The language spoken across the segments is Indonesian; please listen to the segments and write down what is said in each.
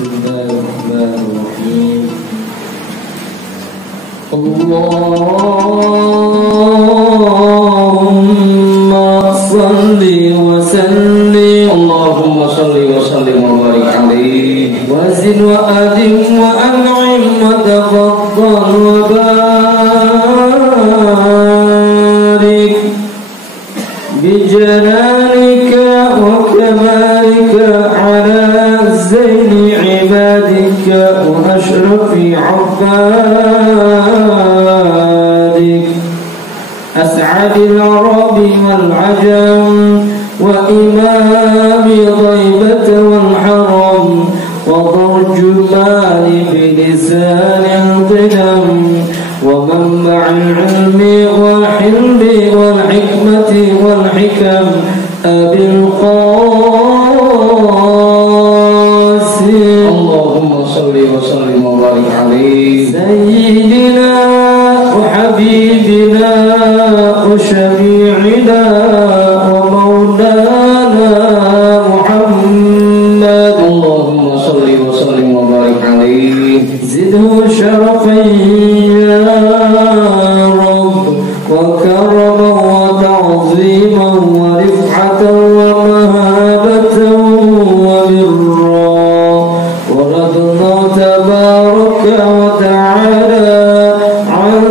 Bismillahirrahmanirrahim. Allahumma salli wa sallim. Allahumma salli wa sallim wa barik alaihi. Wa zid wa adim wa an'im wa tafaddal wa barik bijalanika wa kamalika ala zaini ibadika wa ashrafi abbadik as'adil arabi wal ajam wa imami ghaibata wal haram wa tarjumani bi lisanil qidam wa manba'il ilmi wal hilmi wal hikmati wal hikam abil qasim. Allahumma salli wa sallim wa barik alaihi. Sayyidina wa habibina wa syafi'ina wa maulana Muhammad. Allahumma salli wa sallim wa barik alaihi. Zidhu syarafan ya Rabb wa karaman wa ta'ziman wa rif'atan wa mahabatan wa birra wa radna tabaraka wa ta'ala an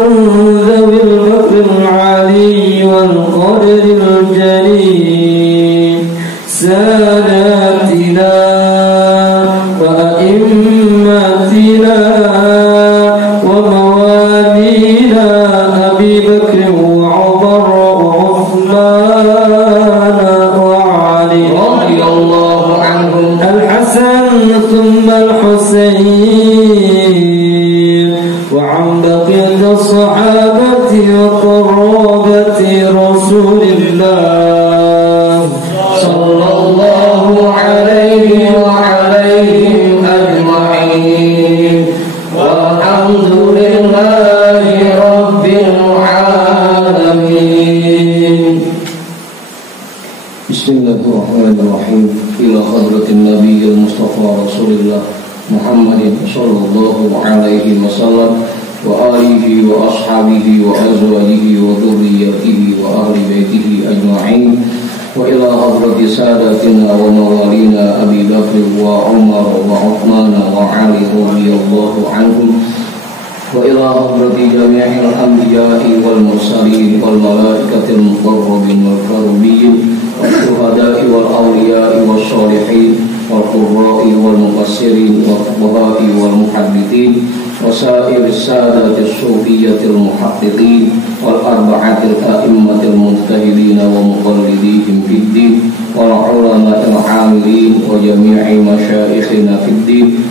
dhawil makril ali wal qadiril jalil sadatina wa a'immatina wa mawalina Abi Bakr wa Umar wa Uthman wa Ali Radhiyallahu anhum. Al-Hasan thumma al-Husayn wa an baqiyati as-sahabati wa qarabati Rasulillah Sallallahu alaihi wa alaihim ajma'in. Walhamdulillahi rabbil alamin. Bismillahirrahmanirrahim. Ila hadratin nabiyil mustafa rasulillah Muhammadin sallallahu alaihi wasallam wa alihi wa ashabihi wa azwajihi wa dhurriyyatihi wa ahli baitihi ajma'in. Wa ila hadrati sadatina wa mawalina Abi Bakr wa Umar wa Uthman wa Ali radhiyallahu anhum. Wa ila hadrati jami'il anbiya'i wal mursalin wal malaikatil muqarrabin wal karubin wal syuhada'i wal awliya'i wal shalihin wal qurra'i wal mufassirin wal fuqaha'i wal muhaddithin wa sa'iris sadatis sufiyatil muhaqqiqin wal arba'atil a'immatil mujtahidin wa muqallidihim fid din wal ulama'il 'amilin wa jami'i masyayikhina fid din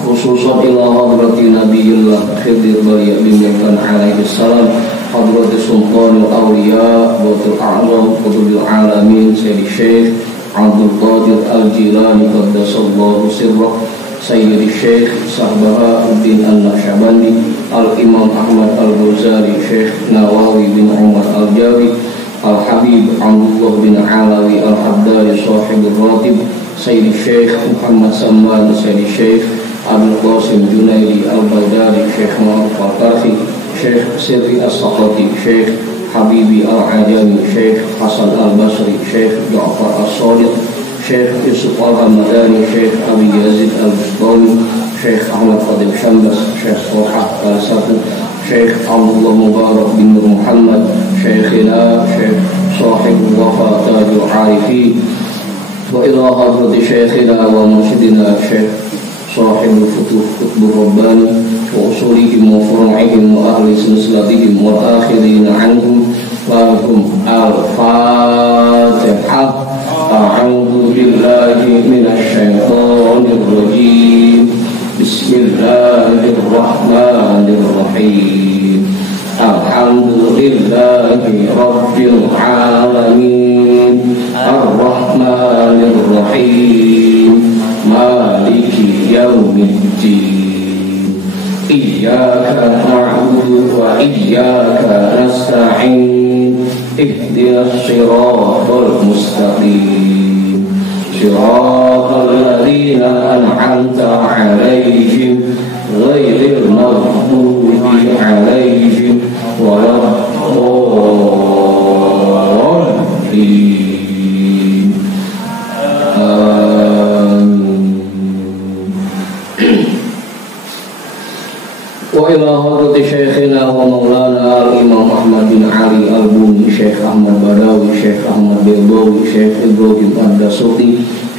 khususan ila hadrati nabiyillah Khidir Bariya bin Yakan alaihi salam hadrati sultanul awliya Batul A'zam Qutbil Alamin Sayyidi Syekh Abdul Qadir Al-Jilani Qaddasallahu sirrah Sayyidi Syekh Sahbahauddin Al-Naqsyabandi Al-Imam Ahmad Al-Ghazali Syekh Nawawi bin Umar Al-Jawi Al-Habib Abdullah bin Alawi Al-Haddari Sahibul Ratib Sayyidi Syekh Muhammad Samman Sayyidi Syekh Abdul Qasim Junaidi Al-Baghdadi Syekh Muhammad Al-Qarfi Syekh Sirri As-Saqati Syekh Habibi Al-Ajami Syekh Hasan Al-Basri Syekh Ja'far As-Sadiq Syekh Yusuf Al-Hamadani Syekh Abi Yazid Al-Bustami Syekh Ahmad Fadil Syambas Syekh Sohah Al-Satu Syekh Abdullah Mubarak bin Nur Muhammad Syekhina Syekh Sahib Wafa Tajul Arifin wa ila hadrati Syekhina wa mursyidina Syekh Sahibul Futuh Qutbur Rabbani wa usulihim wa furu'ihim wa ahli silsilatihim wa akhirina anhum wa hum al-Fatihah. A'udhu billahi minasyaitonir rajim. Bismillahirrahmanirrahim. Alhamdulillahi rabbil alamin. Ar-Rahmanir Rahim. Maliki yaumiddin. Iyyaka na'budu wa iyyaka nasta'in. Ihdinas siratal mustaqim. صراط الذين أنعمت عليهم غير المغضوب عليهم ولا الضالين وإلى حضرة شيخنا ومولانا الإمام أحمد بن علي البوني شيخ أحمد بداوي شيخ أحمد بيضاوي شيخ إبراهيم الدسوقي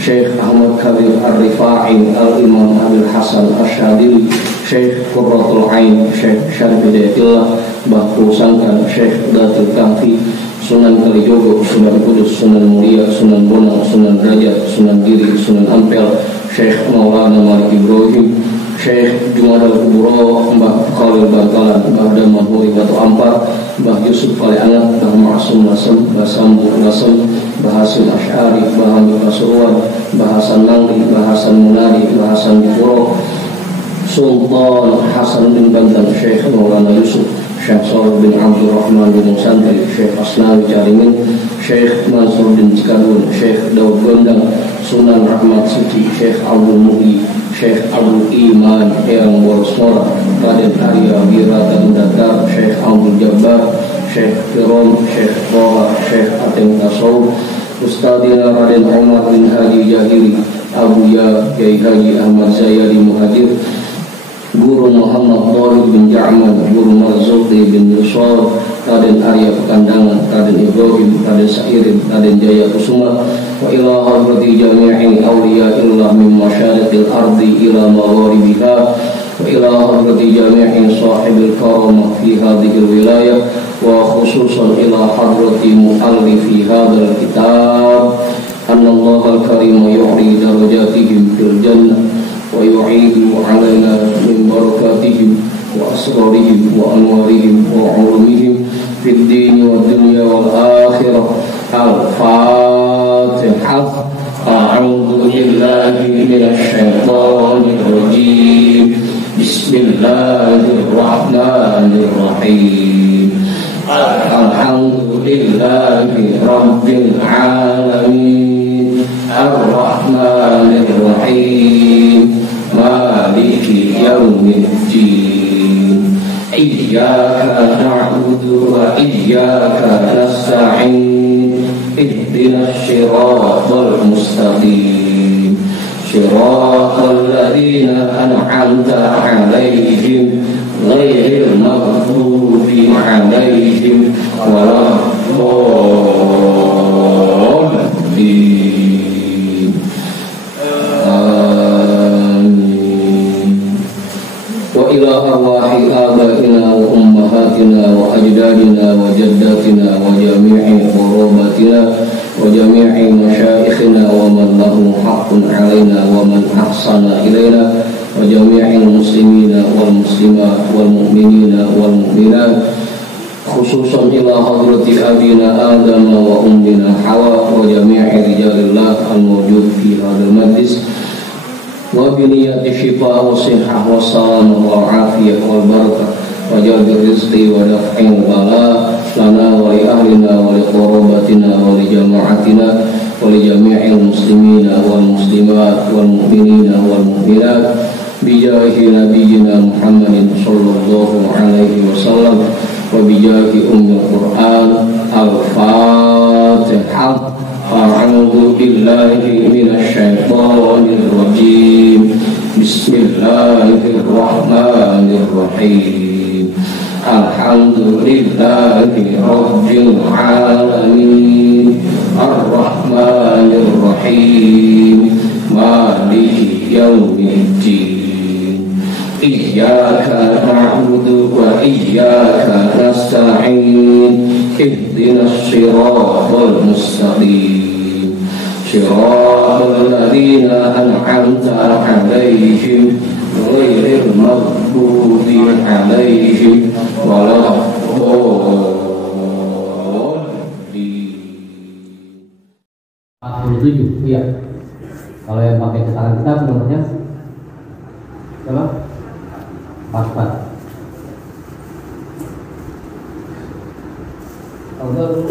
شيخ أحمد كبير الرفاعي الإمام أبي الحسن الشاذلي شيخ قرة العين شيخ شرف هداية الله Bahu Sangkan Syekh Datul Kahfi Sunan Kalijogo Sunan Kudus Sunan Mulia Sunan Bonang Sunan Derajat Sunan Giri Sunan Ampel Syekh Maulana Malik Ibrahim Syekh Jumadal Kuburo Mbah Khalil Bangkalan Mbah Daman Huri Batu Ampar Mbah Yusuf Ali Angat Mbah Ma'asum Nasem Mbah Sambu Nasem Mbah Hasim Asy'ari Mbah Hamid Pasuruan Mbah Hasan Nangri Mbah Hasan Munadi Mbah Hasan Dipuro Sultan Hasan bin Bantan Syekh Maulana Yusuf Syekh Salih bin Abdul Rahman bin Santri Syekh Asnawi Caringin Syekh Mansur bin Cikadun Syekh Daud Gondang Sunan Rahmat Suci Syekh Abdul Muhyi Syekh Abdul Iman Eyang Borosmora Raden Arya Wirata Datar Syekh Abdul Jabbar Syekh Firon Syekh Toha Syekh Atem Tasawuf Ustadina Raden Umar bin Haji Jahiri Abuya Kiai Haji Ahmad Zayadi Muhajir Guru Muhammad Thalib bin Ja'man Guru Marzuki bin Yusuf Raden Arya Pekandangan Raden Ibrahim Raden Sa'irin Raden Jaya Kusuma wa ila hadrati jami'i awliya'illah min masyariqil ardi ila magharibiha wa ila hadrati jami'i sahibil karamah fi hadhil wilayah wa khususan ila hadrati mu'allifi hadzal kitab annallaha al-karim yu'ri darajatihim fil jannah ويعيد علينا من بركاتهم وأسرارهم وأنوارهم وعلومهم في الدين والدنيا والآخرة الفاتحة أعوذ بالله من الشيطان الرجيم بسم الله الرحمن الرحيم الحمد لله رب العالمين الرحمن الرحيم مالك يوم الدين إياك نعبد وإياك نستعين اهدنا الصراط المستقيم صراط الذين أنعمت عليهم غير المغضوب عليهم ولا الضالين وإلى أرواح آبائنا وأمهاتنا وأجدادنا وجداتنا وجميع قراباتنا وجميع مشايخنا ومن له حق علينا ومن أحسن إلينا وجميع المسلمين والمسلمات والمؤمنين والمؤمنات خصوصا إلى حضرة أبينا آدم وأمنا حواء وجميع رجال الله الموجود في هذا المجلس وبنية الشفاء والصحة والسلامة والعافية والبركة وجلب الرزق ودفع البلاء لنا ولأهلنا ولقرابتنا ولجماعتنا ولجميع المسلمين والمسلمات والمؤمنين والمؤمنات بجاه نبينا محمد صلى الله عليه وسلم وبجاه أم القرآن الفاتحة أعوذ بالله من الشيطان الرجيم بسم الله الرحمن الرحيم الحمد لله رب العالمين الرحمن الرحيم مالك يوم الدين إياك نعبد وإياك نستعين اهدنا الصراط المستقيم صراط الذين أنعمت عليهم غير المغضوب عليهم ولا الضالين. 47, iya. Kalau yang pakai cetakan kitab nomornya berapa? 44. Kalau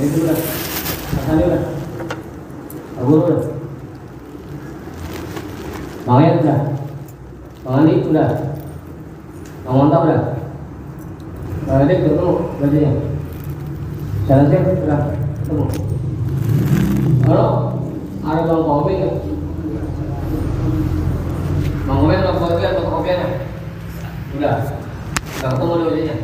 ini dulu dah, ini udah, aku udah. Bang Ayat udah, Bang Andi udah, Bang Monta udah, Bang Andi ketemu bajunya, Jalan Sep udah ketemu. Halo, ada Bang Kopi nggak? Bang Kopi udah kopi atau kopiannya? Udah ketemu di bajunya.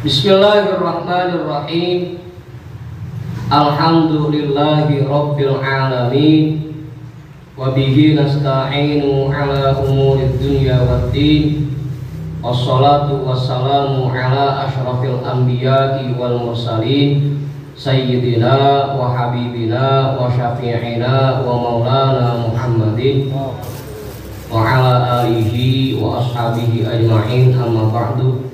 Bismillahirrahmanirrahim. Alhamdulillahi rabbil alamin. Wa bihi nasta'inu ala umurid dunya waddin. Wassalatu wassalamu ala asyrafil anbiya'i wal mursalin, sayyidina wa habibina wa syafi'ina wa maulana Muhammadin wa ala alihi wa ashabihi ajma'in, amma ba'du.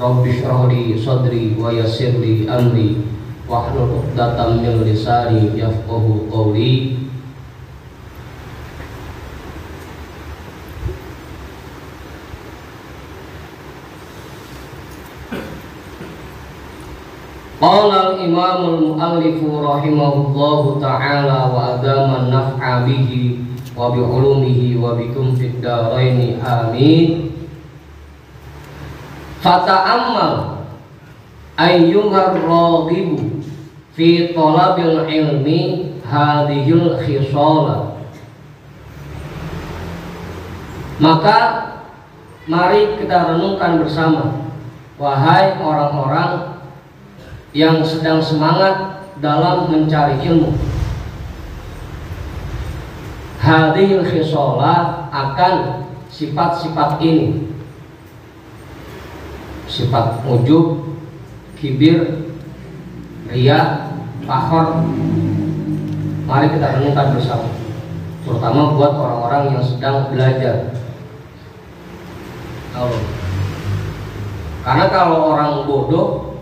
Rabbi shrah li sadri wa yassir li amri wahlul 'uqdatam min lisani yafqahu qawli. Qala al-imam al-muallif rahimahullahu ta'ala wa adama an-naf'a bihi wa bi ulumihi wa bikum fid dharaini amin. Fata'ammal ayyuhar raghibu fi talabil ilmi hadhil khisala. Maka mari kita renungkan bersama, wahai orang-orang yang sedang semangat dalam mencari ilmu, hadhil khisala, akan sifat-sifat ini, sifat ujub, kibir, riya, fakhor. Mari kita renungkan bersama, terutama buat orang-orang yang sedang belajar. Karena kalau orang bodoh,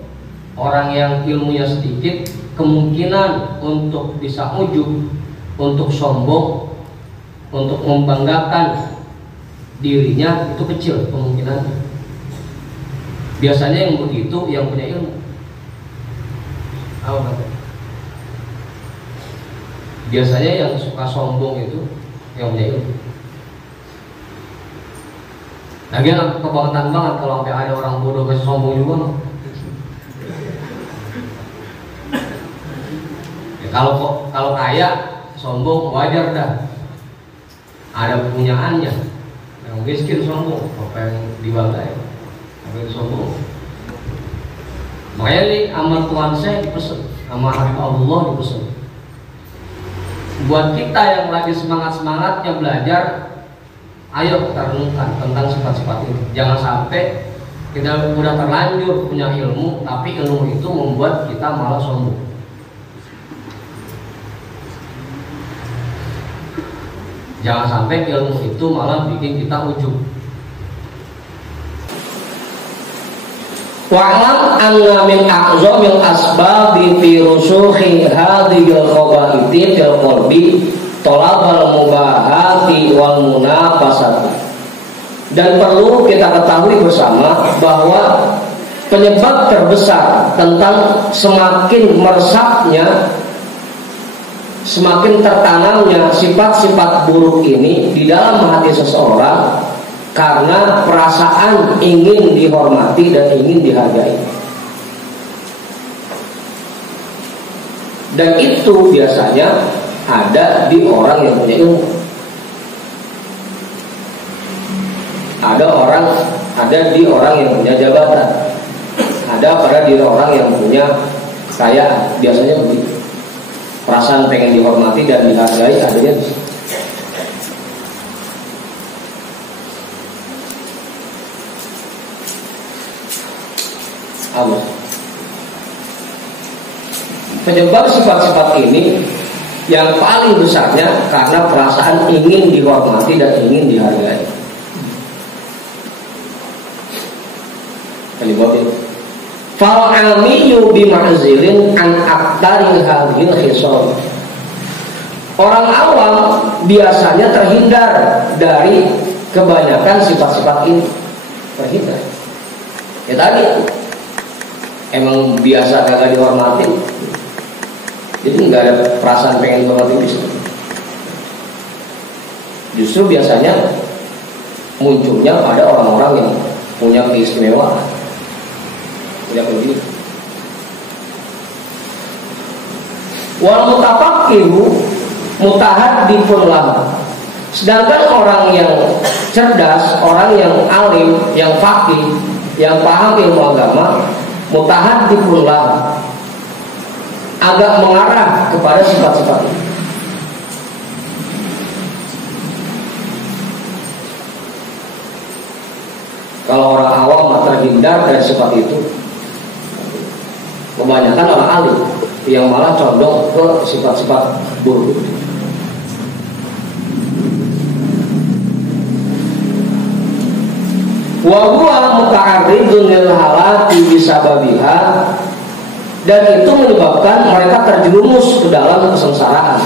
orang yang ilmunya sedikit, kemungkinan untuk bisa ujub, untuk sombong, untuk membanggakan dirinya itu kecil kemungkinannya. Biasanya yang begitu yang punya ilmu. Biasanya yang suka sombong itu yang punya ilmu. Lagian kebangetan banget kalau sampai ada orang bodoh kasih sombong juga. Ya, kalau kaya sombong wajar dah. Ada punyaannya. Yang miskin sombong, apa yang dibanggai? Sombong. Makanya nih amal Tuhan saya dipesan, sama Habib Allah dipesan. Buat kita yang lagi semangat-semangatnya belajar, ayo kita renungkan tentang sifat-sifat ini. Jangan sampai kita udah terlanjur punya ilmu, tapi ilmu itu membuat kita malah sombong. Jangan sampai ilmu itu malah bikin kita ujub. Wa'lam anna min a'zamil asbabi fi rusukhi hadhil khaba'iti fil qalbi talabal mubahati wal munafasati. Dan perlu kita ketahui bersama bahwa penyebab terbesar tentang semakin meresapnya, semakin tertanamnya sifat-sifat buruk ini di dalam hati seseorang karena perasaan ingin dihormati dan ingin dihargai. Dan itu biasanya ada di orang yang punya ilmu. Ada di orang yang punya jabatan. Ada pada diri orang yang punya kekayaan. Biasanya begitu. Perasaan pengen dihormati dan dihargai adanya di situ. Allah. Penyebab sifat-sifat ini yang paling besarnya karena perasaan ingin dihormati dan ingin dihargai. Penyebab itu. Fal almiyu bima'zilin an aktaril hadhil khisal. Orang awam biasanya terhindar dari kebanyakan sifat-sifat ini. Terhindar. Ya tadi emang biasa kagak dihormati. Jadi nggak ada perasaan pengen dihormati bisa. Justru biasanya munculnya pada orang-orang yang punya keistimewaan. Tidak begitu. Wal mutafaqqihu mutahaddithun lahu. Sedangkan orang yang cerdas, orang yang alim, yang faqih, yang paham ilmu agama, mutahaddithun lahu, agak mengarah kepada sifat-sifat ini. Kalau orang awam terhindar dari sifat itu, kebanyakan orang alim yang malah condong ke sifat-sifat buruk. Wa huwa muta'arridun lil halati bisababiha, dan itu menyebabkan mereka terjerumus ke dalam kesengsaraan.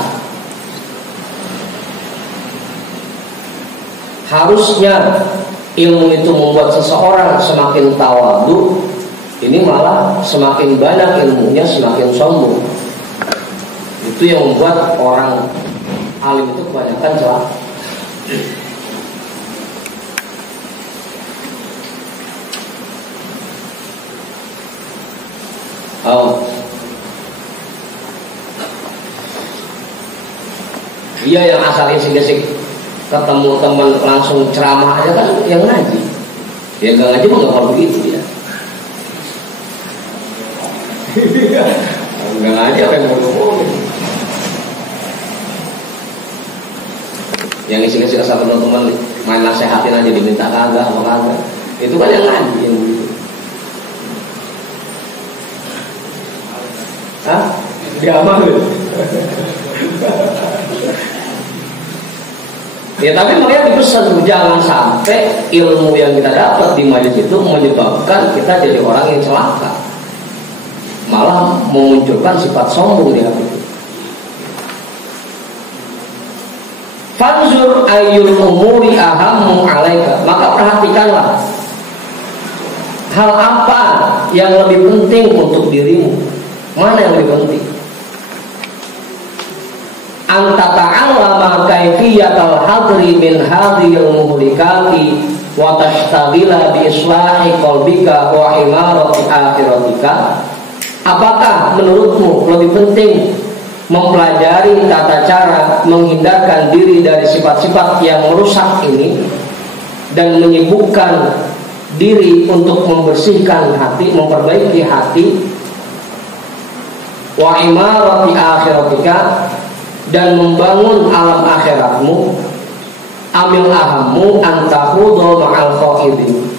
Harusnya ilmu itu membuat seseorang semakin tawadhu, ini malah semakin banyak ilmunya semakin sombong. Itu yang membuat orang alim itu kebanyakan celaka. Dia yang asalnya sih ketemu teman langsung ceramah aja kan yang ngaji. Ya nggak ngaji mah nggak kalau begitu ya. Nggak ngaji apa yang mau ngomongin. Yang isi-isi asal teman-teman main nasehatin aja diminta kagak apa kagak. Itu kan yang ngaji yang begitu. Hah? Drama loh. Ya tapi makanya dipesan jangan sampai ilmu yang kita dapat di majelis itu menyebabkan kita jadi orang yang celaka, malah memunculkan sifat sombong di hati. Fanzur ayyul umuri ahammu alaika, maka perhatikanlah hal apa yang lebih penting untuk dirimu. Mana yang lebih penting? Anta ta'allama kaifiyatal hadri min hadhil muhlikati wa tashtagila bi islahi qalbika wa imarati akhiratika. Apakah menurutmu lebih penting mempelajari tata cara menghindarkan diri dari sifat-sifat yang merusak ini dan menyibukkan diri untuk membersihkan hati, memperbaiki hati, wa imarati akhiratika, dan membangun alam akhiratmu, amil ahammu antahudul ma'al khaidin,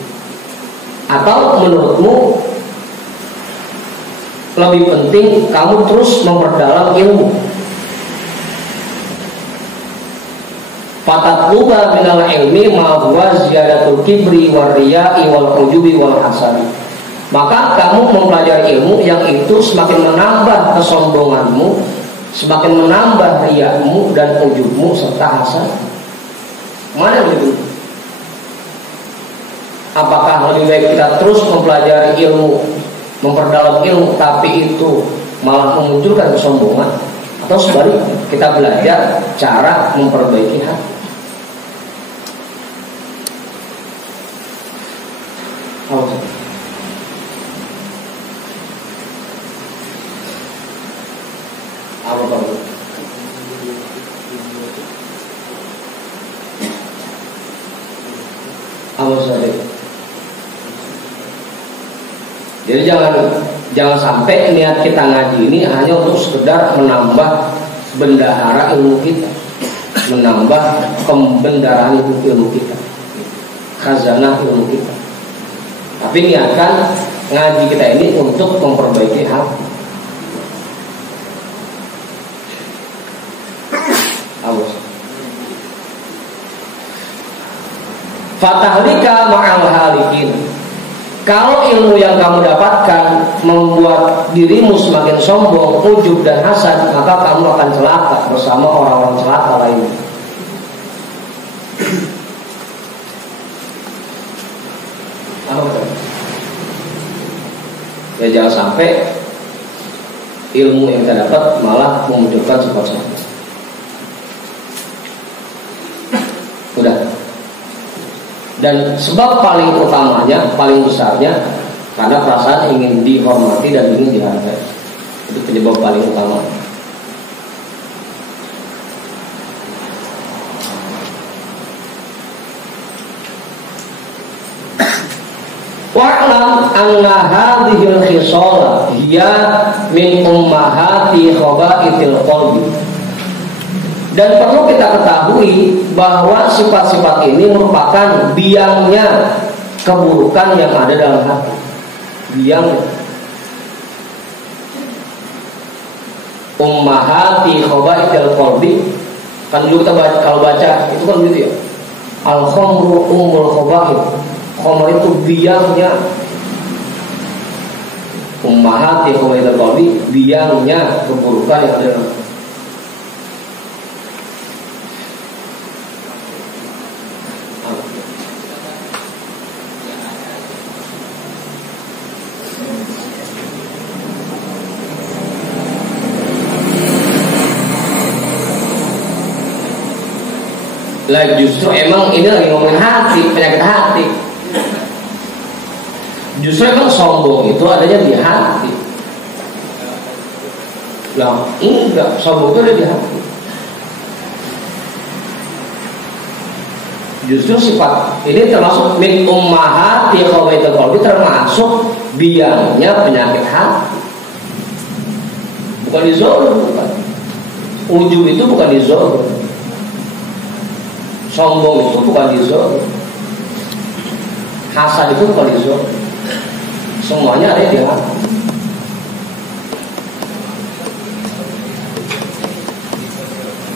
atau menurutmu lebih penting kamu terus memperdalam ilmu, fatatluba minal ilmi ma huwa ziyadatul kibri war riya'i wal ujubi wal hasadi, maka kamu mempelajari ilmu yang itu semakin menambah kesombonganmu, semakin menambah riakmu dan ujubmu serta hasad. Mana yang lebih? Apakah lebih baik kita terus mempelajari ilmu, memperdalam ilmu, tapi itu malah memunculkan kesombongan, atau sebaliknya kita belajar cara memperbaiki hati? Jadi jangan sampai niat kita ngaji ini hanya untuk sekedar menambah bendahara ilmu kita, menambah pembendaharaan ilmu kita, khazanah ilmu kita. Tapi niatkan ngaji kita ini untuk memperbaiki hati. Fatahlika ma'al halikin, Kalau ilmu yang kamu dapatkan membuat dirimu semakin sombong, ujub dan hasad, maka kamu akan celaka bersama orang-orang celaka lainnya. Ya jangan sampai ilmu yang kita dapat malah memunculkan sifat sombong. Udah. Dan sebab paling utamanya, paling besarnya, karena perasaan ingin dihormati dan ingin dihargai. Itu penyebab paling utama. Wa'lam anna hadhil khisala hiya min ummahati khaba'ithil qalbi. Dan perlu kita ketahui bahwa sifat-sifat ini merupakan biangnya keburukan yang ada dalam hati. Biang ummahati khaba'ithil qalbi. Kan dulu kita baca, kalau baca itu kan gitu ya. Al-khamru ummul khaba'ith. Khamr itu biangnya. Ummahati khaba'ithil qalbi, biangnya keburukan yang ada dalam hati. Lah justru emang ini lagi ngomongin hati, penyakit hati. Justru emang sombong itu adanya di hati. Lah enggak, sombong itu ada di hati. Justru sifat ini termasuk min ummahati khaba'ithil qalbi, termasuk biangnya penyakit hati. Bukan dizolong, bukan. Ujub itu bukan dizolong. Sombong itu bukan dizolong. Hasad itu bukan dizolong. Semuanya ada di hati.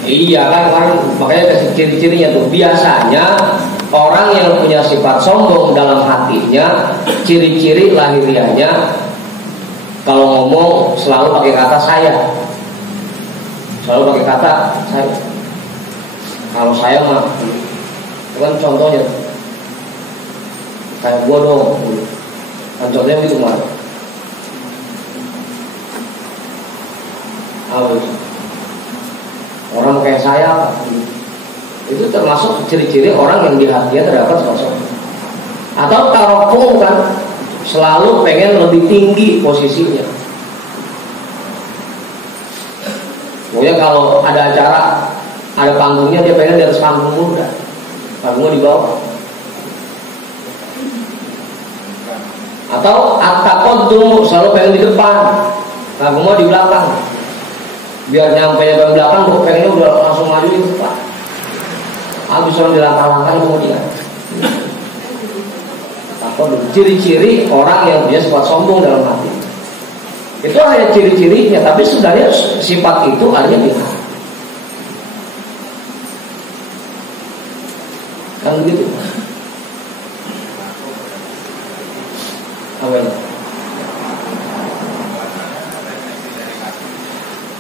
Iya kan, makanya kasih ciri-cirinya tuh. Biasanya orang yang punya sifat sombong dalam hatinya, ciri-ciri lahiriahnya kalau ngomong selalu pakai kata saya. Selalu pakai kata saya. Kalau saya mah, itu kan contohnya, kayak gua dong, kan contohnya begitu mah. Orang kayak saya, itu termasuk ciri-ciri orang yang di hatinya terdapat sosok. Atau tarokung kan, selalu pengen lebih tinggi posisinya. Pokoknya kalau ada acara, ada panggungnya, dia pengen di atas panggung muda, panggungnya di bawah. Atau at-taqaddum, selalu pengen di depan, panggungnya di belakang. Biar nyampe di belakang, pengennya udah langsung maju di depan. Habis orang dilangkah-langkah kemudian. Taqaddum, ciri-ciri orang yang punya sifat sombong dalam hati. Itu hanya ciri-cirinya, tapi sebenarnya sifat itu adanya di hati. Kan begitu. Apa itu?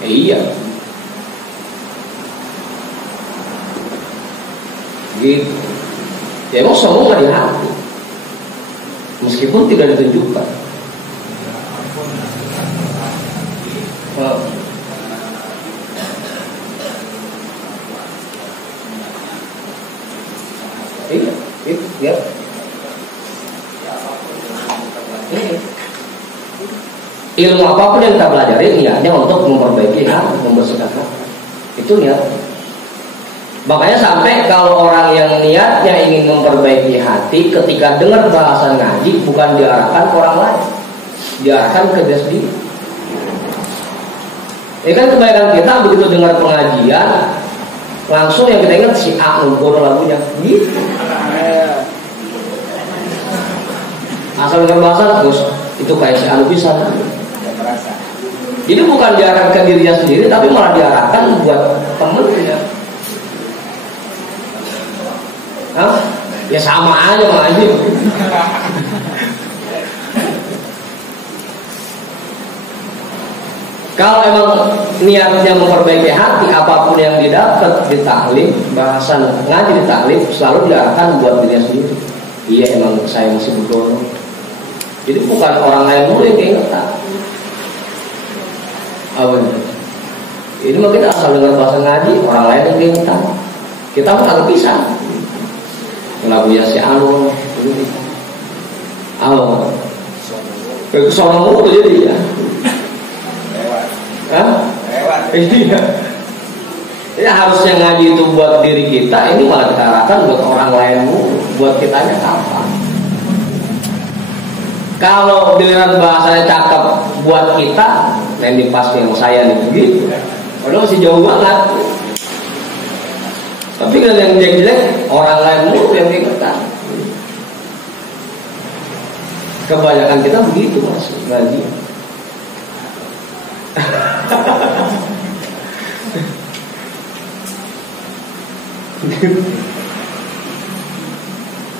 Iya. Gitu. Ya emang sombong gak di hati, meskipun tidak ditunjukkan. Iya, ya. Ilmu apapun yang kita pelajari niatnya untuk memperbaiki hati, membersihkan hati. Itu niat. Makanya sampai kalau orang yang niatnya ingin memperbaiki hati, ketika dengar bahasan ngaji bukan diarahkan ke orang lain, diarahkan ke dia sendiri. Ya kan kebanyakan kita begitu dengar pengajian, langsung yang kita ingat si A bodoh lagunya, gitu. Asal dengan bahasa terus itu kayak si A bisa. Jadi bukan diarahkan ke dirinya sendiri, tapi malah diarahkan buat temennya. Hah? Ya sama aja ngaji. Kalau emang niatnya memperbaiki hati, apapun yang didapat di taklim, bahasan ngaji di taklim selalu diarahkan buat dirinya sendiri. Iya, emang saya masih berdoa. Jadi bukan orang lain dulu yang keingetan. Ini mungkin asal dengar bahasa ngaji, orang lain yang keingetan. Kita pun agak pisah. Lagunya si Anu, kesono mulu jadi ya. Iya. Ya harusnya ngaji itu buat diri kita, ini malah kita arahkan buat orang lain mulu, buat kitanya apa? Kalau giliran bahasanya cakep buat kita, nanti pasti yang saya nih begitu. Padahal masih jauh banget. Tapi kalau yang jelek-jelek orang lain mulu yang keingetan. Kebanyakan kita begitu mas ngaji.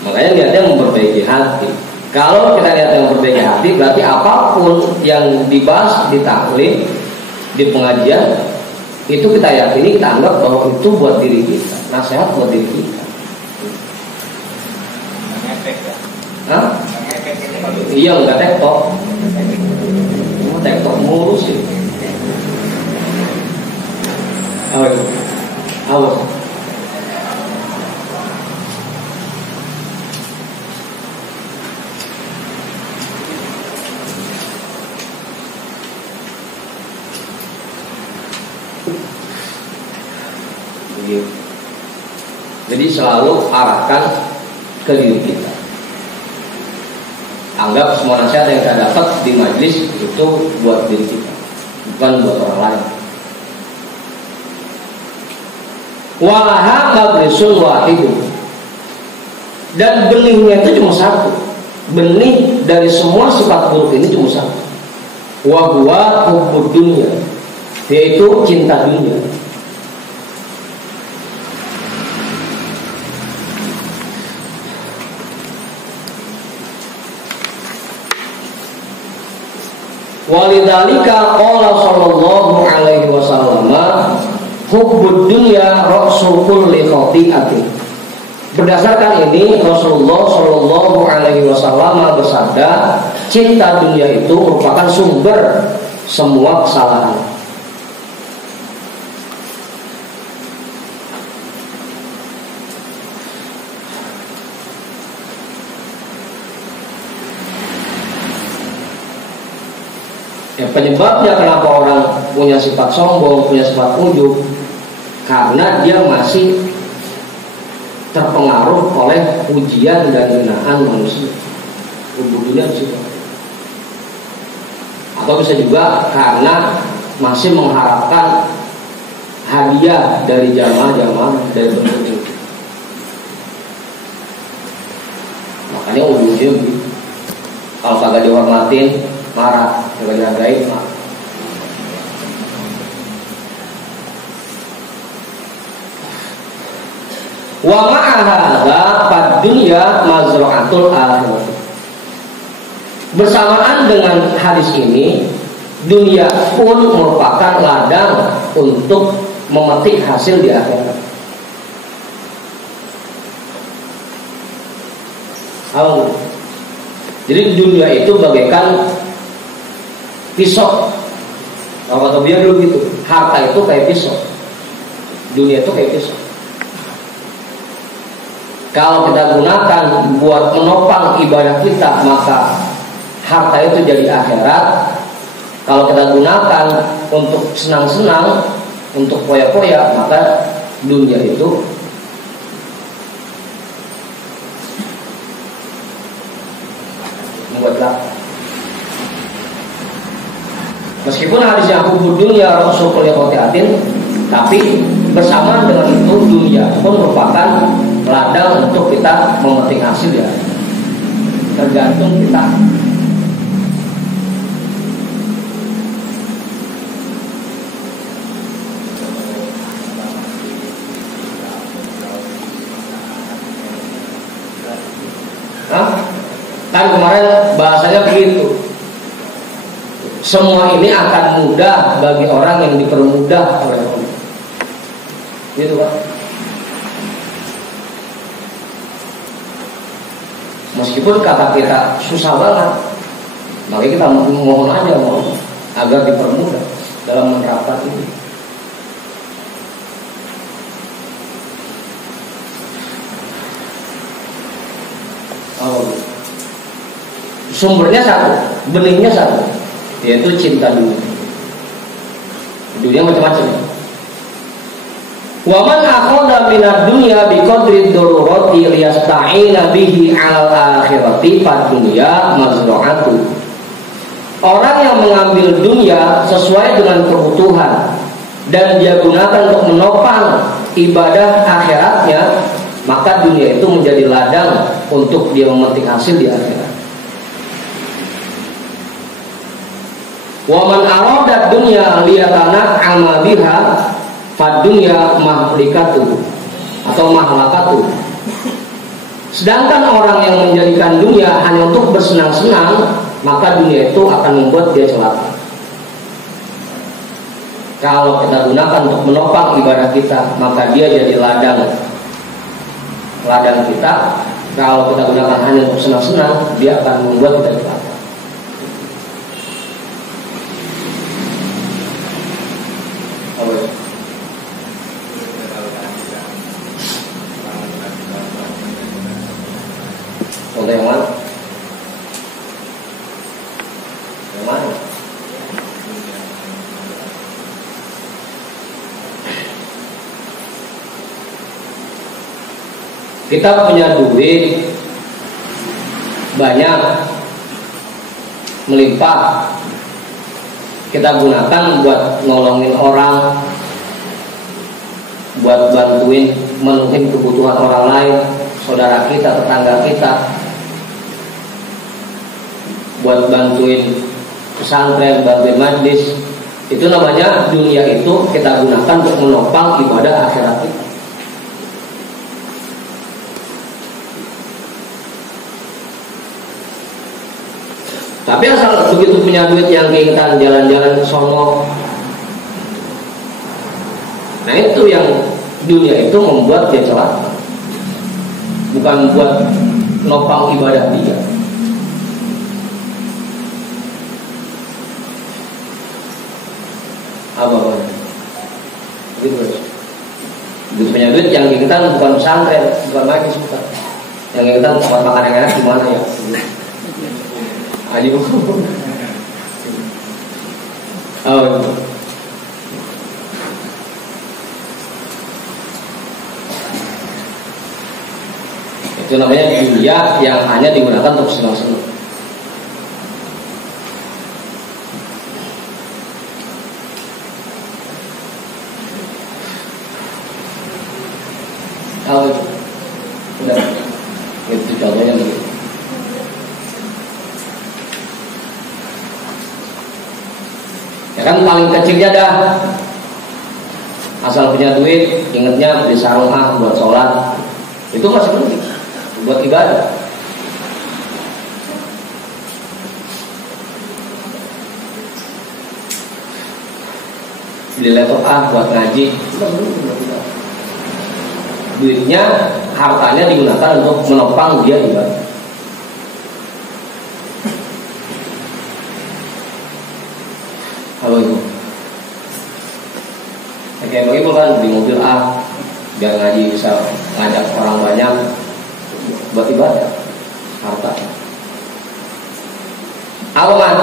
Makanya niatnya memperbaiki hati. Kalau kita niatnya memperbaiki hati, berarti apapun yang dibahas di taklim, di pengajian, itu kita yakini, kita anggap bahwa itu buat diri kita, nasihat buat diri kita. Hah? Iya, enggak tektok. Tektok mulu sih. Awas. Jadi selalu arahkan ke diri kita. Anggap semua nasihat yang kita dapat di majelis itu buat diri kita, bukan buat orang lain. Walaha mabrisun wahidun, dan benihnya itu cuma satu. Benih dari semua sifat buruk ini cuma satu. Wa huwa hubbud dunya, yaitu cinta dunia. Walidzalika qala sallallahu alaihi wasallam hubbud dunya ra'sul kulli khati'atin. Berdasarkan ini Rasulullah sallallahu alaihi wasallam bersabda, cinta dunia itu merupakan sumber semua kesalahan. Ya, penyebabnya kenapa orang punya sifat sombong, punya sifat ujub, karena dia masih terpengaruh oleh pujian dan hinaan manusia. Ubudunya di situ. Atau bisa juga karena masih mengharapkan hadiah dari jamaah-jamaah dari bentuk itu. Makanya ubudnya begitu. Kalau kagak dihormatin, marah, kagak dihargain, marah. Wa ma'ahadha fad dunya mazra'atul akhirah. Bersamaan dengan hadis ini, dunia pun merupakan ladang untuk memetik hasil di akhirat. Jadi dunia itu bagaikan pisau. Kalau kata dia dulu gitu, harta itu kayak pisau, dunia itu kayak pisau. Kalau kita gunakan buat menopang ibadah kita, maka harta itu jadi akhirat. Kalau kita gunakan untuk senang-senang, untuk poya-poya, maka dunia itu membuat lapar. Meskipun hadisnya hubbud dunya ra'sul kulli khati'atin, tapi bersamaan dengan itu dunia pun merupakan ladang untuk kita memetik hasil ya. Tergantung kita. Kan kemarin bahasanya begitu. Semua ini akan mudah bagi orang yang dipermudah oleh Allah. Gitu Pak. Meskipun kata kita susah banget, makanya kita mohon aja agar dipermudah dalam menerapkan ini. Sumbernya satu, benihnya satu, yaitu cinta dunia. Dunia macam-macam. Wa man akhadha minad dunya biqadri darurati liyasta'ina bihi 'alal akhirati fad dunya mazra'atu. Orang yang mengambil dunia sesuai dengan kebutuhan dan dia gunakan untuk menopang ibadah akhiratnya, maka dunia itu menjadi ladang untuk dia memetik hasil di akhirat. Wa man arada dunya liyatana'ama biha fad dunya mahlikatu atau mahlakatu. Sedangkan orang yang menjadikan dunia hanya untuk bersenang-senang, maka dunia itu akan membuat dia celaka. Kalau kita gunakan untuk menopang ibadah kita, maka dia jadi ladang kita. Kalau kita gunakan hanya untuk senang-senang, dia akan membuat kita celaka. Contoh yang mana? Yang mana? Kita punya duit banyak, melimpah, kita gunakan buat nolongin orang, buat bantuin menuhin kebutuhan orang lain, saudara kita, tetangga kita, buat bantuin pesantren, bantuin majlis. Itu namanya dunia itu kita gunakan untuk menopang ibadah akhirat kita. Tapi asal begitu punya duit yang keinginan jalan-jalan ke sono, nah itu yang dunia itu membuat dia celaka, bukan buat nopang ibadah dia. Apa? Gitu. Begitu punya duit yang keinginan bukan pesantren, bukan majlis, bukan. Yang keinginan tempat makan yang enak gimana ya? Aji buku. Oh. Itu namanya dunia yang hanya digunakan untuk senang-senang. Oh, udah. Itu contohnya begitu. Ya kan paling kecilnya dah, asal punya duit, ingetnya beli sarung buat sholat, itu masih penting buat ibadah. Beli laptop buat ngaji, itu masih penting buat ibadah. Duitnya, hartanya digunakan untuk menopang dia ibadah. Halo ibu, kayak ibu kan di mobil biar ngaji bisa ngajak orang banyak buat ibadah, harta. Apa kan?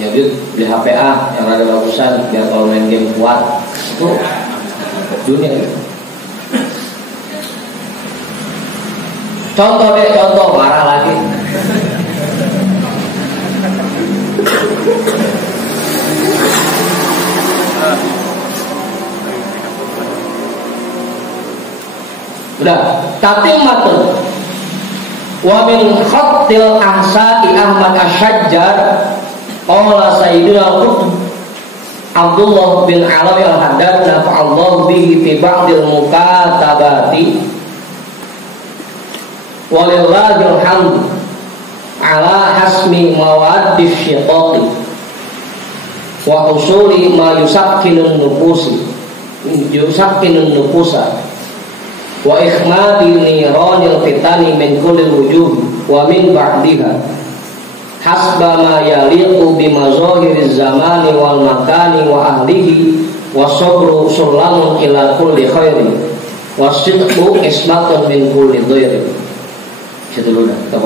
Ya duit beli HP yang ada bagusan biar kalau main game kuat, itu dunia itu. Contoh marah lagi. Udah, tatimmatun. Wa min khattil ahsa'i Ahmad Asy-Syajjar qala Sayyidina Abdullah bin Alawi al-Haddad nafa'allahu bihi fi ba'dil mukatabati walillahil hamd ala hasmi mawaddif syiqaqi wa usuli ma yusakkinun nufusa wa ikhmadi niranil fitani min kulli wujuh wa min ba'diha hasba ma yaliqu bi mazahiriz zamani wal makani wa ahlihi wa sabru sulamun ila kulli khairin wa sidqu ismatun min kulli dhairin. Itu dulu dah, kita.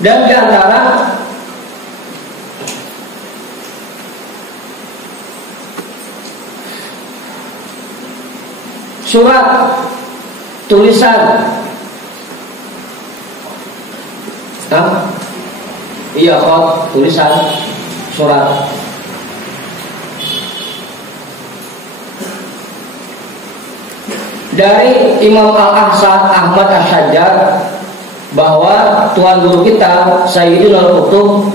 Dan di antara surat tulisan, iya kod tulisan surat dari Imam Al-Ahsan Ahmad Ash-Shajjar bahwa Tuan Guru kita Sayyidina Al-Qutub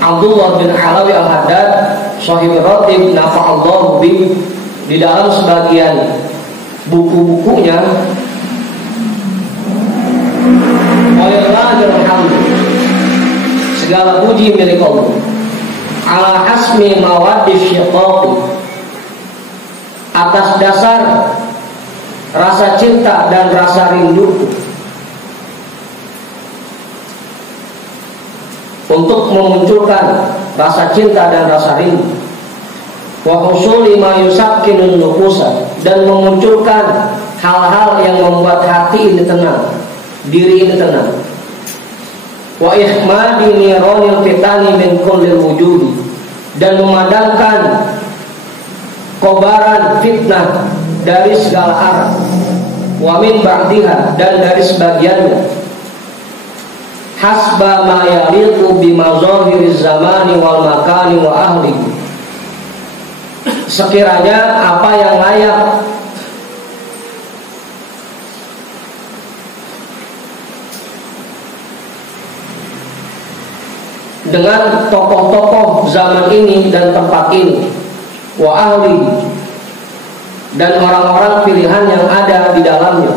Abdullah bin Alawi Al-Haddad Shahib Ratib nafa'allahu bi di dalam sebagian buku-bukunya walillahil hamd segala puji milik Allah ala hasmi mawaddif syiqaqi atas dasar rasa cinta dan rasa rindu untuk memunculkan rasa cinta dan rasa rindu wa husuli ma yusakkinun nufusa dan memunculkan hal-hal yang membuat hati ini tenang, diri ini tenang wa ihmadi niranil fitani min kulli wujudi dan memadamkan kobaran fitnah dari segala arah wa min ba'diha dan dari sebagiannya hasba ma yaliqu bi mazahiriz zamani wal makani wa ahlihi sekiranya apa yang layak dengan tokoh-tokoh zaman ini dan tempat ini wa ahli dan orang-orang pilihan yang ada di dalamnya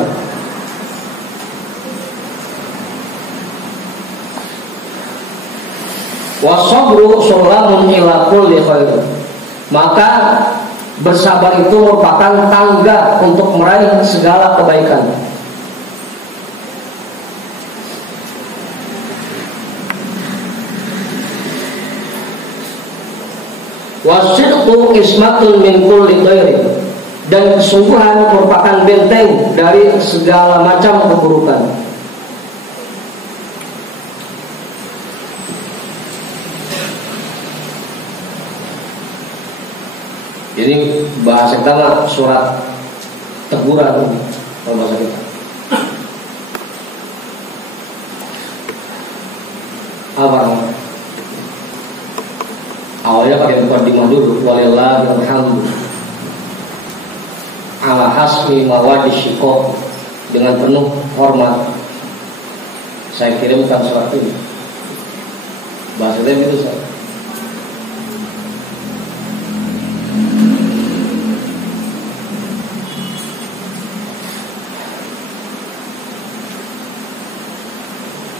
wa sabru sulamun ila kulli khair maka bersabar itu merupakan tangga untuk meraih segala kebaikan. Wasidqu ismatun min kulli khairin dan kesungguhan merupakan benteng dari segala macam keburukan. Jadi bahasa kita mah surat teguran kalau bahasa kita. Apa? Awalnya pakai mukadimah dulu. Walillahil hamd ala hasmi mawaddi syiqaq dengan penuh hormat saya kirimkan surat ini. Bahasanya gitu saya.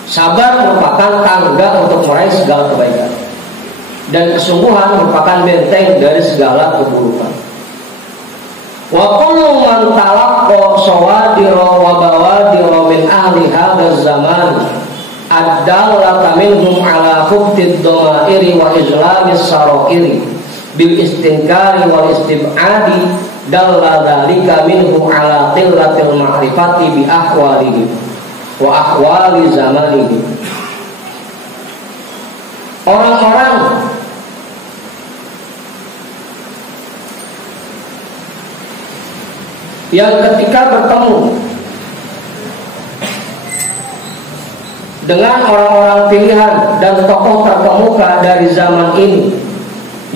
Sabar merupakan tangga untuk meraih segala kebaikan dan kesungguhan merupakan benteng dari segala keburukan. Wa kullu man talaqqa sawadira wa bawadira min ahli hadzal zaman ad-dallata minhum ala hubtid dhamairi wa izlamis sarairi bil istinkari wal istib'adi dalla dzalika minhum ala qillatil ma'rifati bi ahwalihi wa ahwali zamanihi. Orang-orang yang ketika bertemu dengan orang-orang pilihan dan tokoh terkemuka dari zaman ini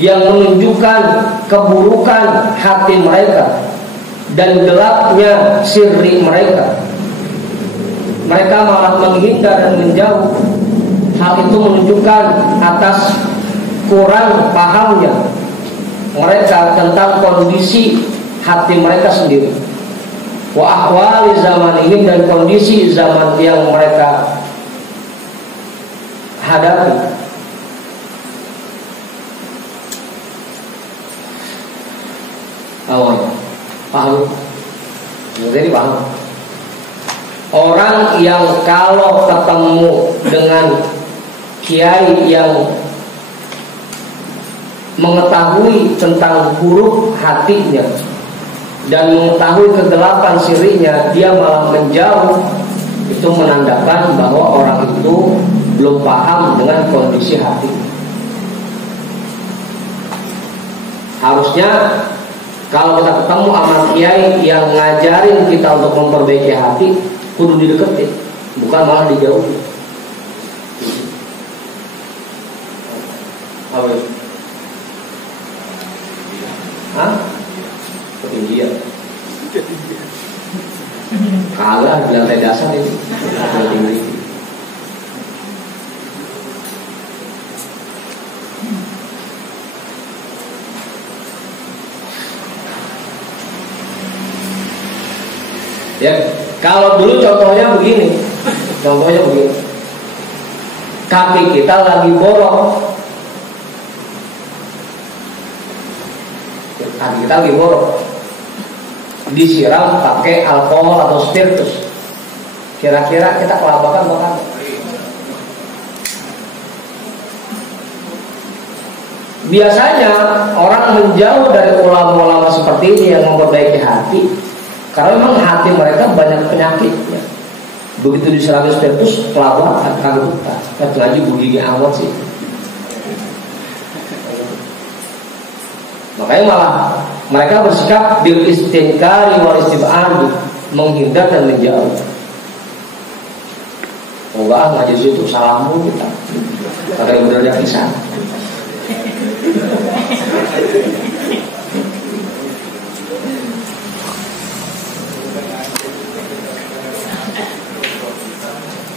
yang menunjukkan keburukan hati mereka dan gelapnya sirri mereka, mereka malah menghindar dan menjauh. Hal itu menunjukkan atas kurang pahamnya mereka tentang kondisi hati mereka sendiri. Wa ahwali zamanihim, dan kondisi zaman yang mereka hadapi. Paham? Jadi paham. Orang yang kalau ketemu dengan kiai yang mengetahui tentang buruk hatinya dan mengetahui kegelapan sirinya, dia malah menjauh, itu menandakan bahwa orang itu belum paham dengan kondisi hati. Harusnya kalau kita ketemu sama kiai yang ngajarin kita untuk memperbaiki hati, kudu dideketin, bukan malah dijauhi. Apa itu? Hah? Ketinggian. Kalah di lantai dasar itu. Ya, kalau dulu contohnya begini. Kaki kita lagi borok. Kaki kita lagi borok. Disiram pakai alkohol atau spiritus. Kira-kira kita kelabakan bukan? Biasanya orang menjauh dari ulama-ulama seperti ini yang memperbaiki hati, karena memang hati mereka banyak penyakitnya. Begitu diserang spiritus, kelabakan, kagak buta. Kita ngaji begini amat sih. Makanya malah mereka bersikap bil istinkari wal istib'ad, menghindar dan menjauh. Oh enggak, ngaji situ salamu kita. Kagak benernya kisah.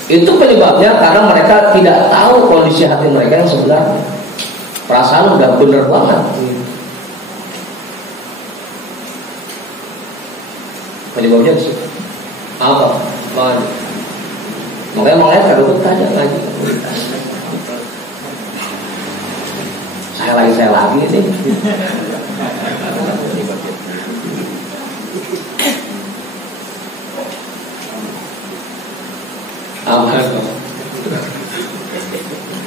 Itu penyebabnya karena mereka tidak tahu kondisi hati mereka yang sebenarnya. Perasaan udah bener banget. Penyebabnya sih apa? Makanya kagak aja ngaji. Saya lagi nih.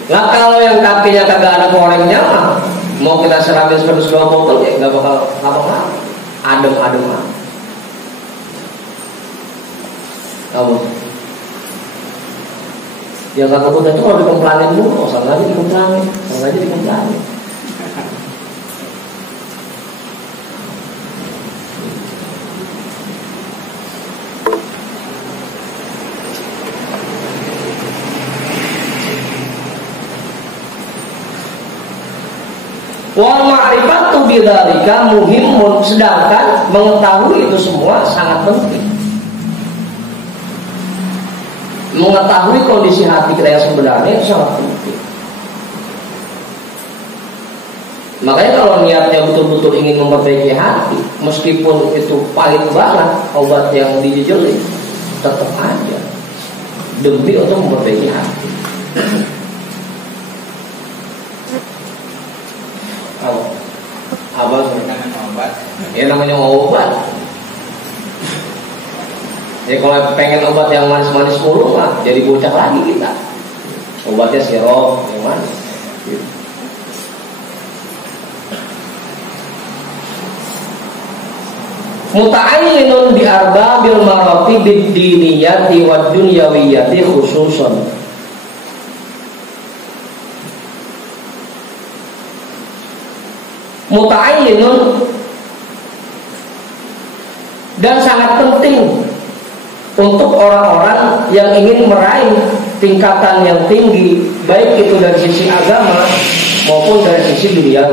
Nah kalau yang kakinya kagak ada korengnya, mau kita seramin 120 botol ya nggak bakal adem-adem. Kamu yang kagak butuh itu kalau dikemplanin dulu, usah aja dikemplanin. Wal ma'rifatu bidzalika muhimun, sedangkan mengetahui itu semua sangat penting. Mengetahui kondisi hati kita yang sebenarnya itu sangat penting. Makanya kalau niatnya betul-betul ingin memperbaiki hati, meskipun itu pahit banget obat yang dijejelin, tetap aja demi untuk memperbaiki hati. Apa obat? Ya namanya obat. Ya kalau pengen obat yang manis-manis mulu mah jadi bocah lagi kita. Obatnya sirup yang manis. Muta'ayyinun bi arbabil maratibid diniyati wad dunyawiyati khususan. Muta'ayyinun, dan sangat penting untuk orang-orang yang ingin meraih tingkatan yang tinggi, baik itu dari sisi agama maupun dari sisi dunia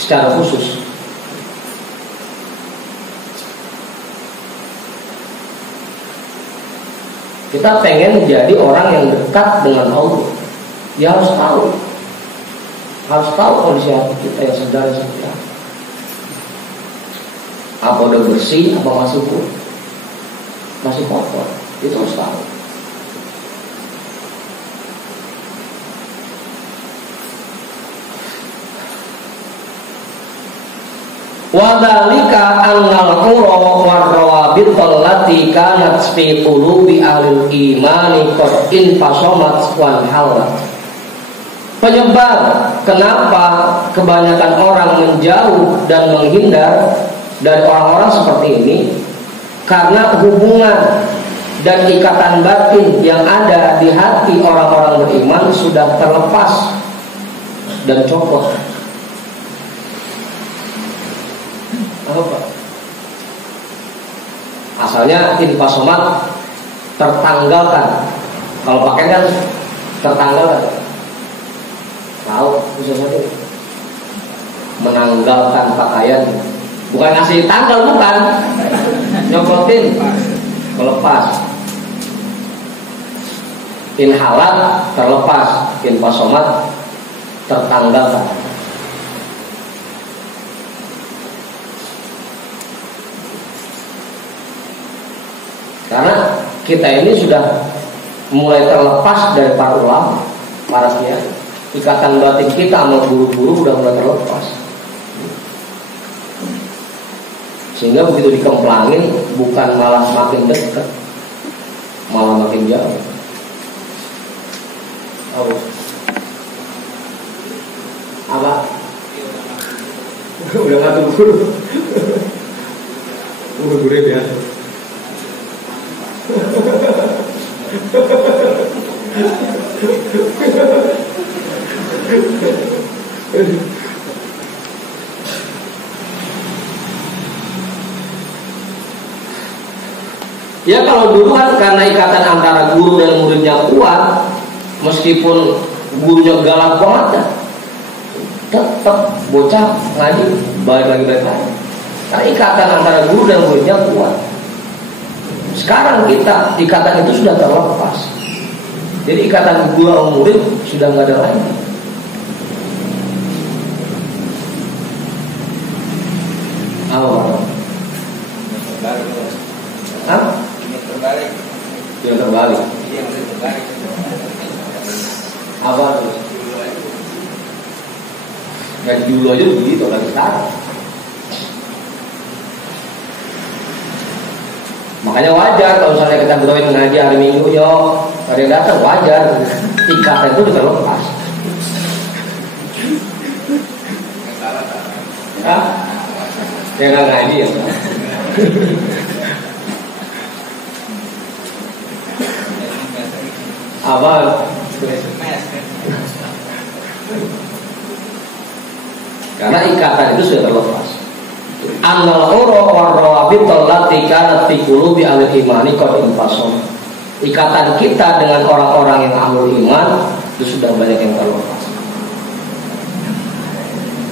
secara khusus. Kita pengen menjadi orang yang dekat dengan Allah, ya harus tahu kondisi hati kita yang sebenarnya. Apa udah bersih, apa masih kotor. Itu harus tahu. Wadhalika annal ura warrawabit allati kanat fi qulubi ahlil imani qad infasamat wan halat. Penyebab kenapa kebanyakan orang menjauh dan menghindar dari orang-orang seperti ini karena hubungan dan ikatan batin yang ada di hati orang-orang beriman sudah terlepas dan copot. Apa? Asalnya infasomat tertanggalkan. Kalau pakai kan tertanggalkan. Tahu misalnya menanggalkan pakaian, bukan ngasih tanggal, bukan nyoplotin, melepas. Inhalat terlepas, infasomat tertanggalkan. Karena kita ini sudah mulai terlepas dari para ulama, para kiai. Ikatan batin kita sama guru-guru udah mulai terlepas. Sehingga begitu dikemplangin, bukan malah makin dekat, malah makin jauh. Oh. Apa? Udah ngatur guru. Guru biasa. Ya kalau dulu kan karena ikatan antara guru dan muridnya kuat, meskipun gurunya galak banget, tetap bocah ngaji balik lagi. Karena ikatan antara guru dan muridnya kuat. Sekarang kita ikatan itu sudah terlepas. Jadi ikatan guru sama murid sudah nggak ada lagi. Awal. Hah? Yang terbalik. Apa tuh? Gaji dulu aja begitu lagi sekarang. Makanya wajar kalau misalnya kita berdoain ngaji hari Minggu, yo ada yang datang, wajar. Ikatan itu udah terlepas. Hah? Yang nggak ngaji ya? Apa? Karena ikatan itu sudah terlepas. Annal ura warrawabit allati kanat fi qulubi ahli imani qad infasam. Ikatan kita dengan orang-orang yang ahlul iman itu sudah banyak yang terlepas.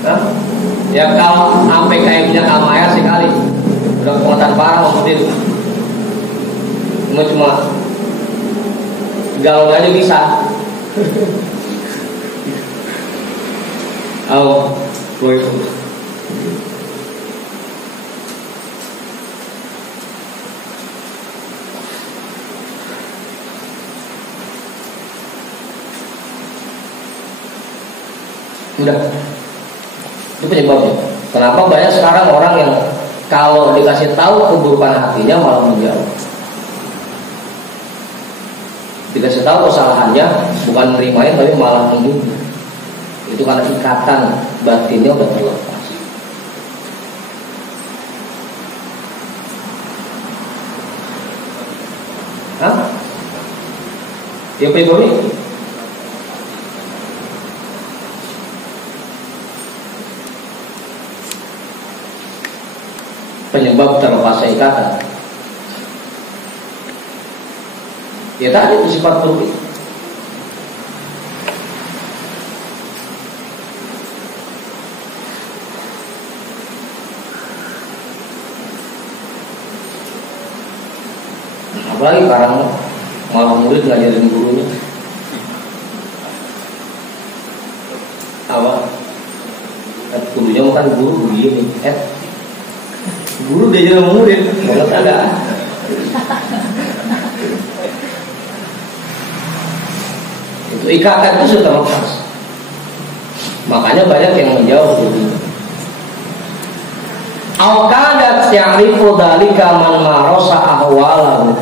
Nah, ya kalau sampai kayak minyak amaya sekali udah pengetahuan parah maksudnya itu. Cuma galau aja bisa. Oh, boleh. Udah. Itu penyebabnya. Kenapa banyak sekarang orang yang kalau dikasih tahu keburukan hatinya malah menjauh. Dikasih tahu kesalahannya bukan nerimain tapi malah menghindar. Itu karena ikatan batinnya udah terlepas. Hah? Ya pribadi. Penyebab terlepasnya ikatan. Ya tadi itu sifat buruk itu. Apalagi sekarang malah murid ngajarin gurunya. Apa? Gurunya bukan guru begini. Guru dia jadi murid, banget ada. Itu ikatan itu sudah lepas. Makanya banyak yang menjauh gitu. Al-qadat ya'rifu dzalika man marasa ahwalahu.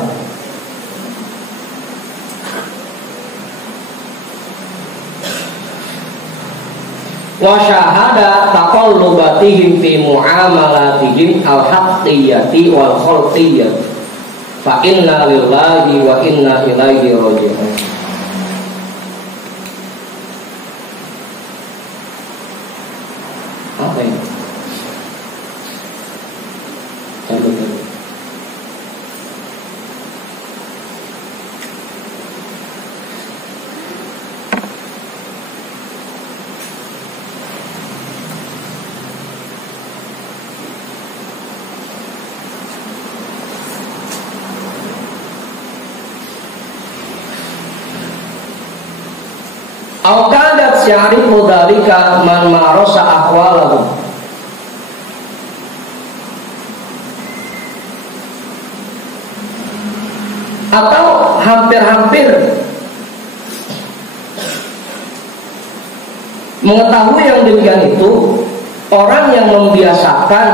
Wa syahada taqallubatihim fi muamalatihim al-haqqiyati wal khalqiyyati. Fa inna lillahi wa inna ilaihi raji'un. Apa ini? Al-qadat syarifu dzalika man marasa ahwalahu. Atau hampir-hampir mengetahui yang demikian itu orang yang membiasakan,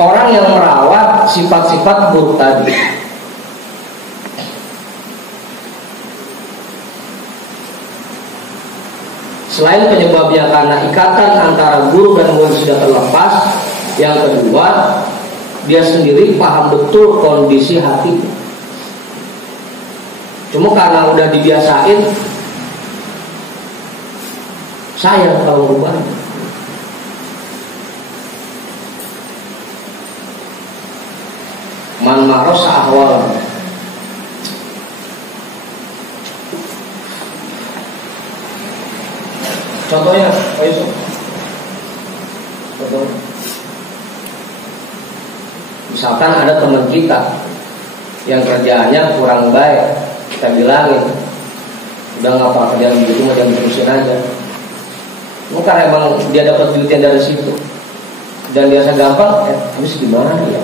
orang yang merawat sifat-sifat buruk tadi. Selain penyebabnya karena ikatan antara guru dan murid sudah terlepas, yang kedua dia sendiri paham betul kondisi hati. Cuma karena udah dibiasain, sayang kalau berubah. Man marasa ahwal. Contohnya, ayo contohnya. Misalkan ada teman kita yang kerjaannya kurang baik, kita bilangin, udah nggak apa kerjaan begitu, mau jangan terusin aja. Bukan emang dia dapat duitnya dari situ, dan biasa gampang, habis gimana ya?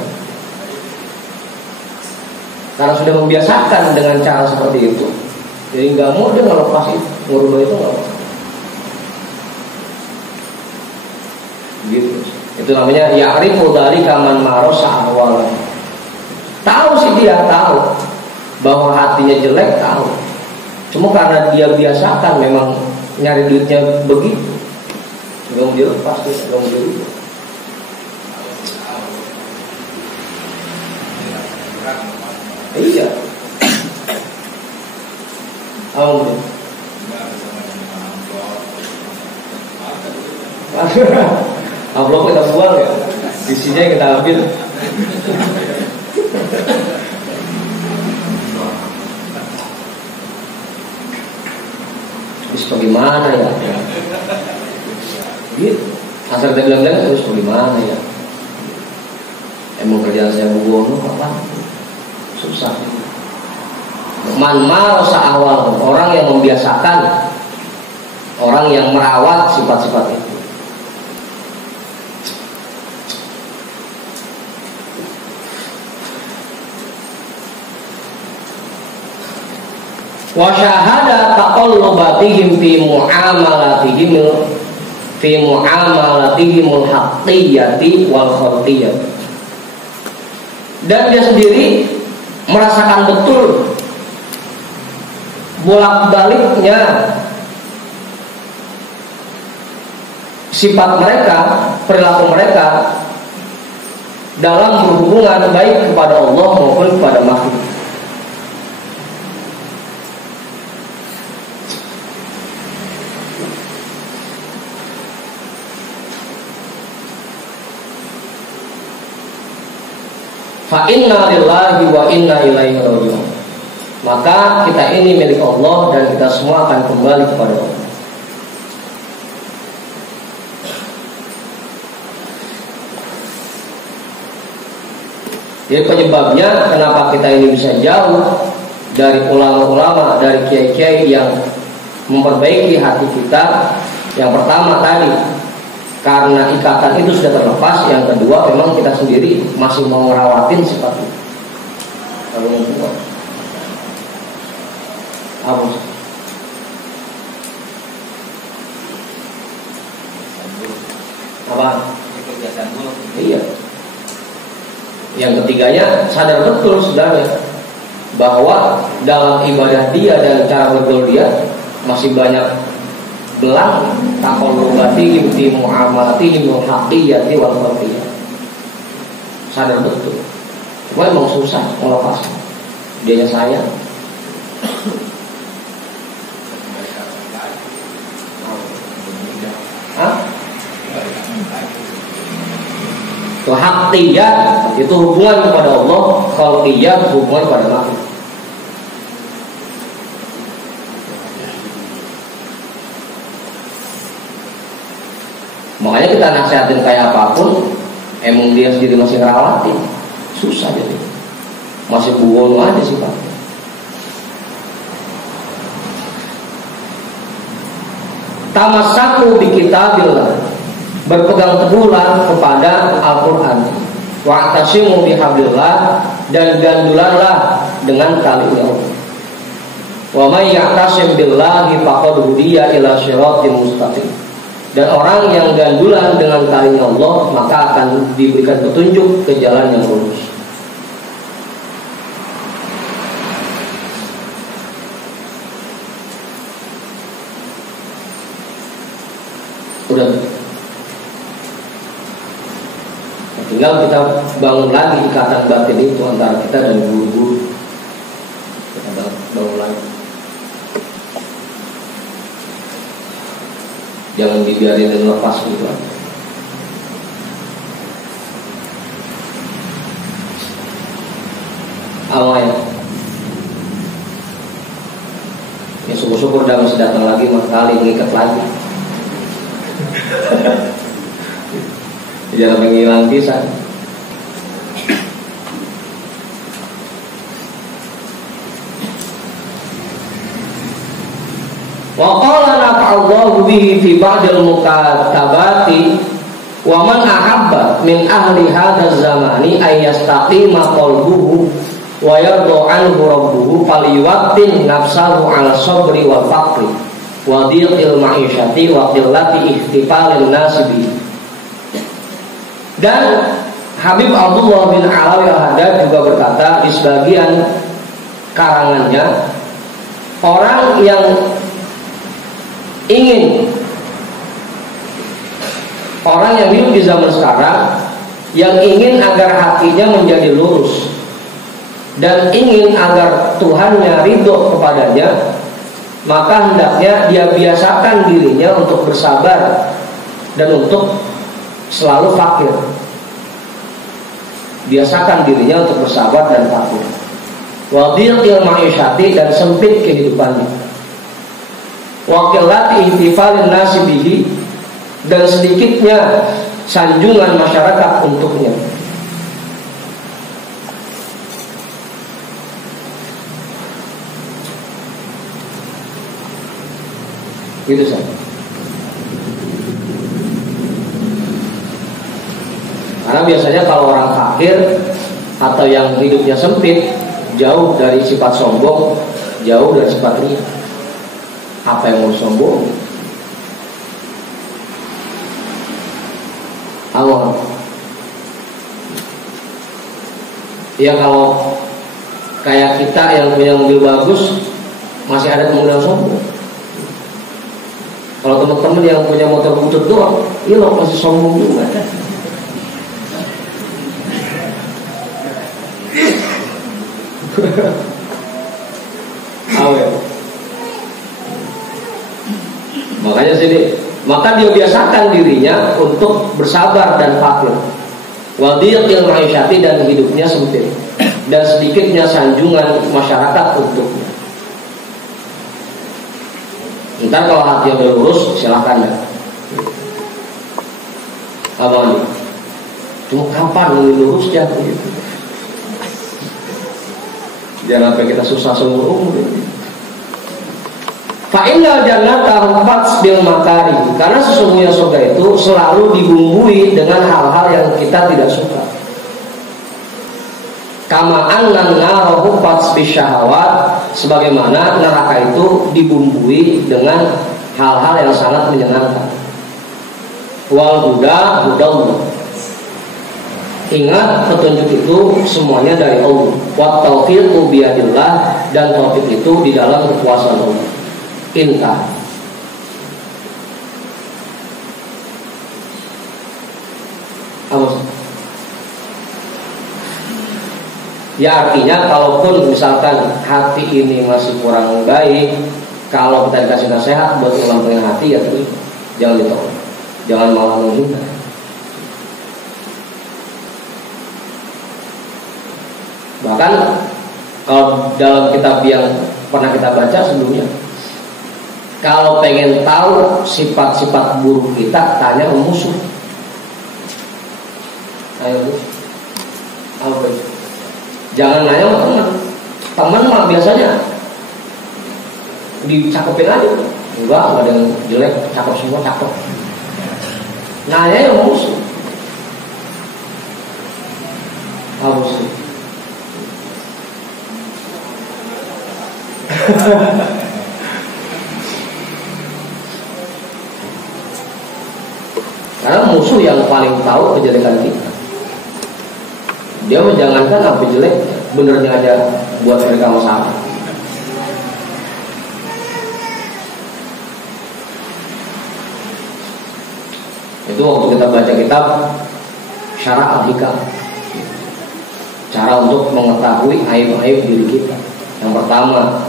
Karena sudah membiasakan dengan cara seperti itu, jadi nggak mau dia ngelepas itu, ngurubah itu nggak mau. Gitu. Itu namanya ya'rifu dzalika man marasa ahwal. Tahu sih dia tahu bahwa hatinya jelek, tahu. Cuma karena dia biasakan memang nyari duitnya begitu, nggak mau dilepas, nggak mau dirubah. Iya. Amplop kita buang ya, isinya kita ambil. Terus bagaimana ya? Gitu. Asal kita bilang-bilang terus bagaimana ya? Emang kerjaan saya buang apa? Susah. Man marasa ahwal, orang yang membiasakan, orang yang merawat sifat-sifat itu. Wa syahada taqallubatihim fi muamalatihim al-haqqiyati wal khalqiyyati. Dan dia sendiri merasakan betul bolak-baliknya sifat mereka, perilaku mereka dalam berhubungan baik kepada Allah maupun kepada makhluk. Fa inna lillahi wa inna ilaihi raji'un. Maka kita ini milik Allah dan kita semua akan kembali kepada Allah. Jadi penyebabnya kenapa kita ini bisa jauh dari ulama-ulama, dari kiai-kiai yang memperbaiki hati kita. Yang pertama tadi, karena ikatan itu sudah terlepas. Yang kedua, memang kita sendiri masih mau ngerawatin sifat itu. Kalau yang kedua apa? Iya. Yang ketiganya, sadar betul saudara bahwa dalam ibadah dia dan cara bergaul dia masih banyak belang taqallubati fi muamalati haqiyyati wal fardiyah. Sadar betul. Cuma emang susah melepas. Dianya saya. Itu haqiyyah itu hubungan kepada Allah, khalqiyyah hubungan kepada makhluk. Makanya kita nasihatin kayak apapun, emang dia sendiri masih ngerawatin, susah jadi. Masih buwono aja sih Pak. Tamassaku bi kitabillah, berpegang teguhlah kepada Al-Qur'an. Wa'tasimu bihablillah, dan gandulanlah dengan tali Allah. Wa may ya'tasim billahi faqad hudiya ila shiratin mustaqim. Dan orang yang gandulan dengan talinya Allah, maka akan diberikan petunjuk ke jalan yang lurus. Udah. Tinggal kita bangun lagi ikatan batin itu antara kita dan guru-guru. Kita bangun lagi. Jangan dibiarin dan lepas gitu. Awal ya syukur-syukur udah masih datang lagi, kali mengikat lagi. Jangan menghilang kisah. Wa qala nafa'allahu bihi fi ba'dil mukatabati wa man ahabba min ahli hadzal zamani ay yastaqima qalbuhu wa yarda anhu rabbuhu falyuwattin nafsahu 'ala sabri wal faqri wa dhiqil ma'isyati wa qillati ihtifalin nasibi. Dan Habib Abdullah bin Alawi Al-Haddad juga berkata di sebagian karangannya, orang yang hidup di zaman sekarang, yang ingin agar hatinya menjadi lurus dan ingin agar Tuhannya ridho kepadanya, maka hendaknya dia biasakan dirinya untuk bersabar dan untuk selalu fakir. Biasakan dirinya untuk bersabar dan fakir. Wa dhiqil ma'isyati, dan sempit kehidupannya. Wa qillati ihtifalin nasi bihi, dan sedikitnya sanjungan masyarakat untuknya. Gitu saja. Karena biasanya kalau orang fakir atau yang hidupnya sempit, jauh dari sifat sombong, jauh dari sifat riya. Apa yang mau sombong? Allah. Ya kalau kayak kita yang punya mobil bagus, masih ada kemungkinan sombong. Kalau teman-teman yang punya motor butut doang, iya loh masih sombong juga. Makanya sini, maka dia biasakan dirinya untuk bersabar dan fakir. Wa dhiqil ma'isyati, dan hidupnya sempit, dan sedikitnya sanjungan masyarakat untuknya. Ntar kalau hati udah lurus, silahkan ya. Apa nih? Cuma kapan lurus ya? Jangan sampai kita susah seumur umur. Fa innal jannata huffat bil makari, karena sesungguhnya surga itu selalu dibumbui dengan hal-hal yang kita tidak suka. Kama annan nar huffat bisyahawat, sebagaimana neraka itu dibumbui dengan hal-hal yang sangat menyenangkan. Wal huda hudallah, ingat petunjuk itu semuanya dari Allah. Wa taufiqu biyadillah, dan taufik itu di dalam kekuasaan Allah. Intah. Ya artinya kalaupun misalkan hati ini masih kurang baik, kalau kita dikasih nasihat buat ngelampangin hati, ya terus jangan ditolak, jangan malah menghina. Bahkan kalau dalam kitab yang pernah kita baca sebelumnya, kalau pengen tahu sifat-sifat buruk kita, tanya ke musuh. Ayo, apa? Jangan nanya sama teman. Teman mah biasanya dicakepin aja. Enggak ada yang jelek, cakep semua cakep. Nanya ya musuh. Apa sih? Karena musuh yang paling tahu kejelekan kita. Dia menjangankan apa jelek, benernya aja buat mereka masalah. Itu waktu kita baca kitab Syarah Al-Hikam, cara untuk mengetahui aib-aib diri kita. Yang pertama,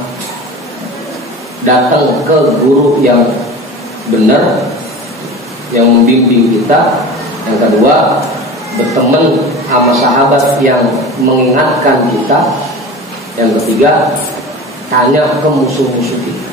datang ke guru yang benar, yang membimbing kita. Yang kedua, berteman sama sahabat yang mengingatkan kita. Yang ketiga, tanya ke musuh-musuh kita.